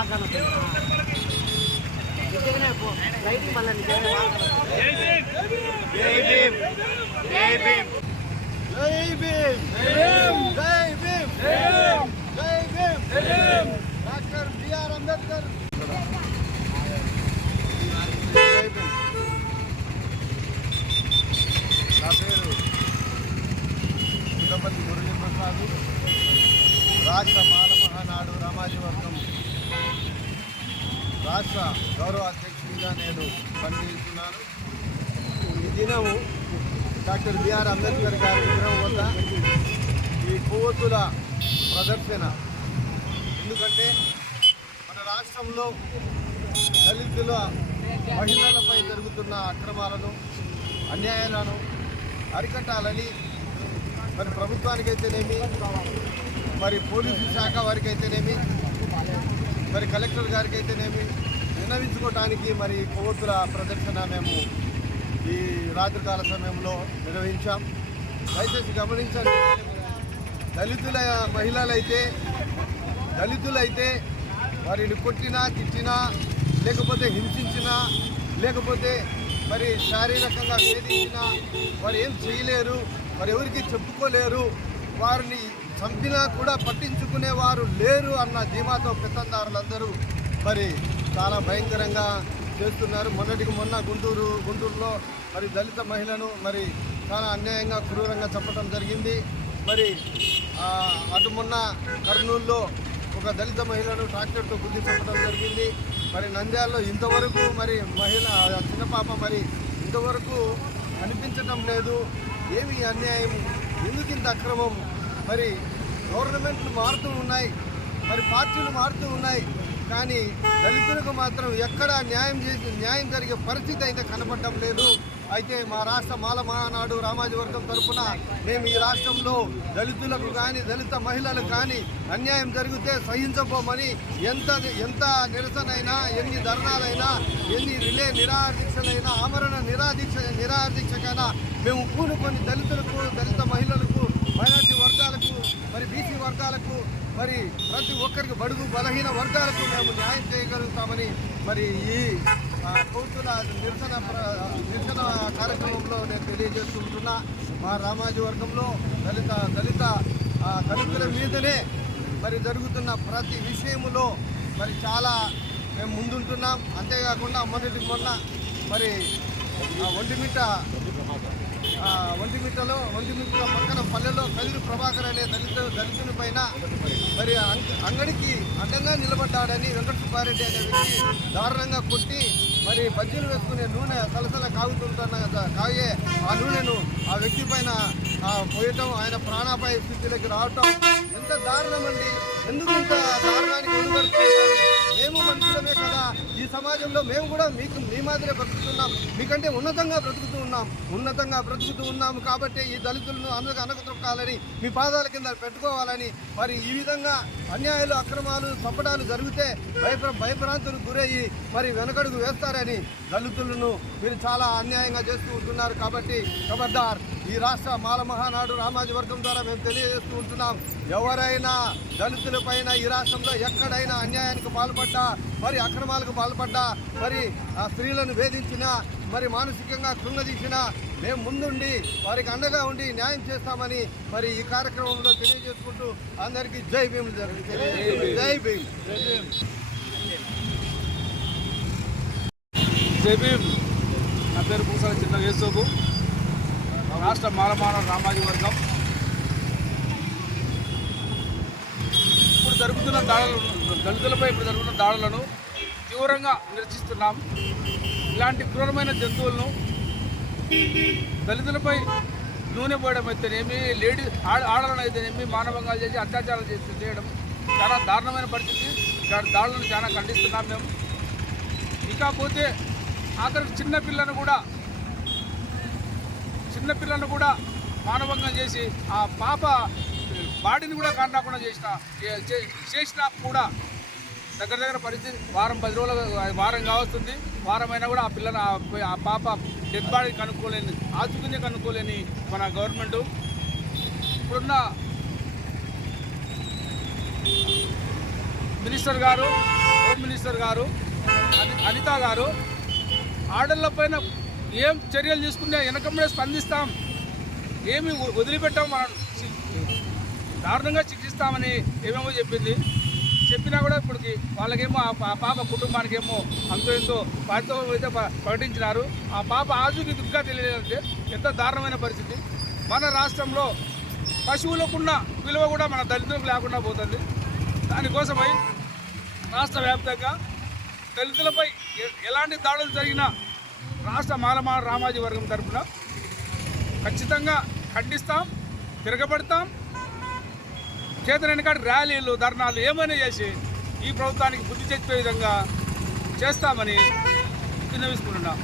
బాగా నిజంగానే పో లైటింగ్ మళ్ళీ డాక్టర్ బిఆర్ అంబేద్కర్ నా పేరు మురళీ ప్రసాద్ రాష్ట్ర మాల మహానాడు రామాజీ వర్గం. రాష్ట్ర గౌరవ అధ్యక్షుడిగా నేను పనిచేస్తున్నాను. ఈ దినము డాక్టర్ బిఆర్ అంబేద్కర్ గారి విగ్రహం వద్ద ఈ కొవ్వొత్తుల ప్రదర్శన. ఎందుకంటే మన రాష్ట్రంలో దళితుల మహిళలపై జరుగుతున్న అక్రమాలను అన్యాయాలను అరికట్టాలని మరి ప్రభుత్వానికైతేనేమి మరి పోలీసు శాఖ వారికైతేనేమి మరి కలెక్టర్ గారికి అయితేనేమి విన్నవించుకోవటానికి మరి కొవ్వొత్తుల ప్రదర్శన మేము ఈ రాత్రికాల సమయంలో నిర్వహించాం. దయచేసి గమనించండి. దళితుల మహిళలైతే దళితులైతే వారిని కొట్టినా తిట్టినా లేకపోతే హింసించినా లేకపోతే మరి శారీరకంగా వేధించినా వారు ఏం చేయలేరు మరి ఎవరికి చెప్పుకోలేరు వారిని చంపినా కూడా పట్టించుకునేవారు లేరు అన్న ధీమాతో పెత్తందారులందరూ మరి చాలా భయంకరంగా చేస్తున్నారు. మొన్నటికి మొన్న గుంటూరు గుంటూరులో మరి దళిత మహిళను మరి చాలా అన్యాయంగా క్రూరంగా చంపడం జరిగింది. మరి అటు మొన్న కర్నూలులో ఒక దళిత మహిళను ట్రాక్టర్తో గుద్ది చంపడం జరిగింది. మరి నంద్యాలలో ఇంతవరకు మరి మహిళ ఆ చిన్న పాప మరి ఇంతవరకు అనిపించడం లేదు. ఏమి అన్యాయం? ఎందుకు ఇంత అక్రమం? మరి గవర్నమెంట్లు మారుతూ ఉన్నాయి మరి పార్టీలు మారుతూ ఉన్నాయి కానీ దళితులకు మాత్రం ఎక్కడ న్యాయం చేసి న్యాయం జరిగే పరిస్థితి అయితే కనపడటం లేదు. అయితే మా రాష్ట్ర మాల మహానాడు రామాజీ వర్గం తరఫున మేము ఈ రాష్ట్రంలో దళితులకు కానీ దళిత మహిళలకు కానీ అన్యాయం జరిగితే సహించబోమని ఎంత ఎంత నిరసనైనా ఎన్ని ధర్నాలైనా ఎన్ని రిలే నిరాదీక్షలైనా ఆమరణ నిరాదీక్ష నిరాదీక్షకైనా మేము పూనుకొని దళితులకు దళిత మహిళలకు మైనార్టీ వర్గాలకు మరి బీసీ వర్గాలకు మరి ప్రతి ఒక్కరికి బడుగు బలహీన వర్గాలకు మేము న్యాయం చేయగలుగుతామని మరి ఈ కౌతుల నిరసన ప్ర- నిరసన కార్యక్రమంలో నేను తెలియజేసుకుంటున్నా. మా రామాజీ వర్గంలో దళిత దళిత దళితుల మీదనే మరి జరుగుతున్న ప్రతి విషయములో మరి చాలా మేము ముందుంటున్నాం. అంతేకాకుండా మొన్నటి మొన్న మరి ఆ, ఒంటిమిట్ట ఆ, ఒంటిమిట్టలో పక్కన పల్లెలో కదిరి ప్రభాకర్ అనే దళిత దళితుని పైన మరి అంగడికి అడ్డంగా నిలబడ్డాడని వెంకట సుబ్బారెడ్డి అనే వ్యక్తి దారుణంగా కొట్టి మరి బజ్జీలు వేసుకునే నూనె సలసల కాగుతుంటున్న కాగే ఆ నూనెను ఆ వ్యక్తి పైన పోయటం ఆయన ప్రాణాపాయ స్థితిలోకి రావటం ఎంత దారుణం అండి ఎందుకు ఇంత దారుణానికి ఒడిగడుతున్నారు మేము మనుషులమే కదా ఈ సమాజంలో మేము కూడా మీకు మీ మాదిరే బ్రతుకుతున్నాం. మీకంటే ఉన్నతంగా బ్రతుకుతూ ఉన్నాం. ఉన్నతంగా బ్రతుకుతూ ఉన్నాము కాబట్టి ఈ దళితులను అందరికి అనగతొక్కాలని మీ పాదాల కింద పెట్టుకోవాలని మరి ఈ విధంగా అన్యాయాలు అక్రమాలు చంపడాలు జరిగితే భయప్ర భయభ్రాంతులు గురయ్యి మరి వెనకడుగు వేస్తారని దళితులను మీరు చాలా అన్యాయంగా చేస్తూ ఉంటున్నారు కాబట్టి ఖబర్దార్ ఈ రాష్ట్ర మాల మహానాడు రామాజీ వర్గం ద్వారా మేము తెలియజేస్తూ ఉంటున్నాం. ఎవరైనా దళితులపైన ఈ రాష్ట్రంలో ఎక్కడైనా అన్యాయానికి పాల్పడ్డా మరి అక్రమాలకు పాల్పడ్డా మరి ఆ స్త్రీలను వేధించినా మరి మానసికంగా కృంగదీసినా మేము ముందుండి వారికి అండగా ఉండి న్యాయం చేస్తామని మరి ఈ కార్యక్రమంలో తెలియజేసుకుంటూ అందరికీ జై భీమ్ తెలియజేస్తున్నాం. జై భీమ్. నా పేరు పూసాల చిన్న యేసోబు రాష్ట్ర మాలమాన రామాజీ వర్గం. ఇప్పుడు జరుగుతున్న దాడులను దళితులపై ఇప్పుడు జరుగుతున్న దాడులను తీవ్రంగా నిరసిస్తున్నాం ఇలాంటి క్రూరమైన జంతువులను దళితులపై నూనె పోయడం అయితేనేమి లేడీ ఆడ ఆడలను అయితేనేమి మానవంగాలు చేసి అత్యాచారాలు చేసి చేయడం చాలా దారుణమైన పరిస్థితి. ఇలాంటి దాడులను చాలా ఖండిస్తున్నాం మేము. ఇకపోతే ఆఖరికి చిన్నపిల్లను కూడా చిన్న పిల్లను కూడా మానవంగం చేసి ఆ పాప బాడీని కూడా కాండకుండా చేసిన చే- చేసినా కూడా దగ్గర దగ్గర పరిస్థితి వారం పది రోజులు వారం కావస్తుంది. వారమైనా కూడా ఆ పిల్లని ఆ- పాప డెత్ బాడీ కనుక్కోలేని ఆచుకునే కనుక్కోలేని మన గవర్నమెంట్. ఇప్పుడున్న మినిస్టర్ గారు హోమ్ మినిస్టర్ గారు అని- అనిత గారు ఆర్డర్లపైన ఏం చర్యలు తీసుకున్నా వెనకమ్మడే స్పందిస్తాం. ఏమి వదిలిపెట్టాం మనం దారుణంగా శిక్షిస్తామని ఏమేమో చెప్పింది. చెప్పినా కూడా ఇప్పటికి వాళ్ళకేమో ఆ పాప కుటుంబానికేమో అంతో ఎంతో పారితోషికం అయితే ప్రకటించినారు. ఆ పాప ఆజుకి దుగ్గా తెలియదంటే ఎంత దారుణమైన పరిస్థితి. మన రాష్ట్రంలో పశువులకున్న విలువ కూడా మన దళితులకు లేకుండా పోతుంది. దానికోసమై రాష్ట్ర వ్యాప్తంగా దళితులపై ఎలాంటి దాడులు జరిగినా రాష్ట్ర మాలమాల రామాజీ వర్గం తరఫున ఖచ్చితంగా ఖండిస్తాం తిరగబడతాం. చేతనని కాడి ర్యాలీలు ధర్నాలు ఏమైనా చేసి ఈ ప్రభుత్వానికి బుద్ధి చెప్పే విధంగా చేస్తామని విన్నవిస్తున్నాం